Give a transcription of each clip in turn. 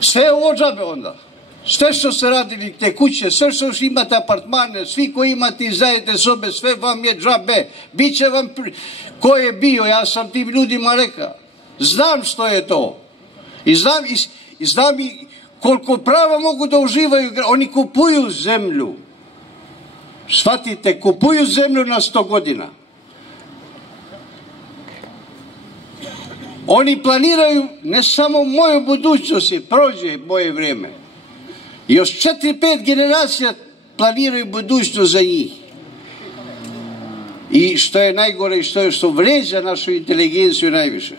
Sve je ovo džabe onda. Sve što ste radili te kuće, sve što imate apartmane, svi koji imate i zajedne sobe, sve vam je džabe. Biće vam, ko je bio, ja sam tim ljudima rekao. Znam što je to. I znam i koliko prava mogu da uživaju. Oni kupuju zemlju. Shvatite, kupuju zemlju na 100 godina. Oni planiraju ne samo moju budućnost, prođe moje vrijeme. Još 4-5 generacija planiraju budućnost za njih. I što je najgore i što vređa našu inteligenciju najviše.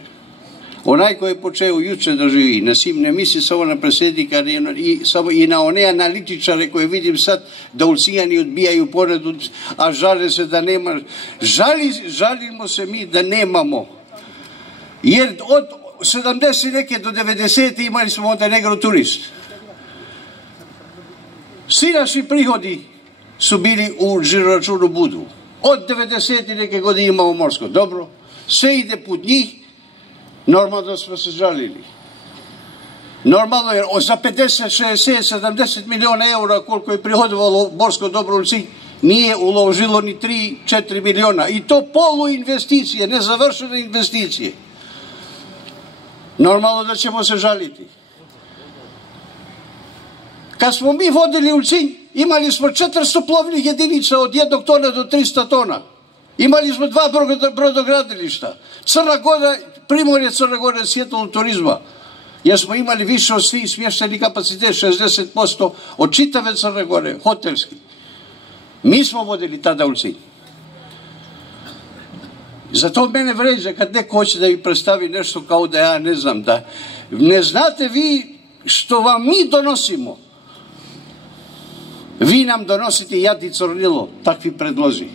Onaj koji je počeo juče da živi, ne misli samo na predsjednika i na one analitičare koje vidim sad da Ulcinjani odbijaju poredu, a žale se da nema. Žalimo se mi da nemamo. Jer od 70 neke do 90 imali smo Montenegro turist. Svi naši prihodi su bili u žiroračunu budu. Od 90 neke godine imamo morsko dobro, sve ide put njih, normalno smo se žalili. Normalno jer za 50, 60, 70 miliona eura koliko je prihodovalo morsko dobro u Ulcinj, nije uložilo ni 3-4 miliona. I to polu investicije, nezavršene investicije. Normalno da ćemo se žaliti. Kad smo mi vodili Ulcinj, imali smo 400 plovnih jedinica od 1 tona do 300 tona. Imali smo 2 brodogradilišta. Crna Gora, Primorje Crna Gora je svjetlo turizma. Jer smo imali više od svih smještajnih kapacitet, 60% od čitave Crne Gore, hotelski. Mi smo vodili tada Ulcinj. Zato mene vređa kad neko hoće da mi predstavi nešto kao da ja ne znam. Da ne znate vi što vam mi donosimo. Vi nam donosite jad i crnilo, takvi predlozi.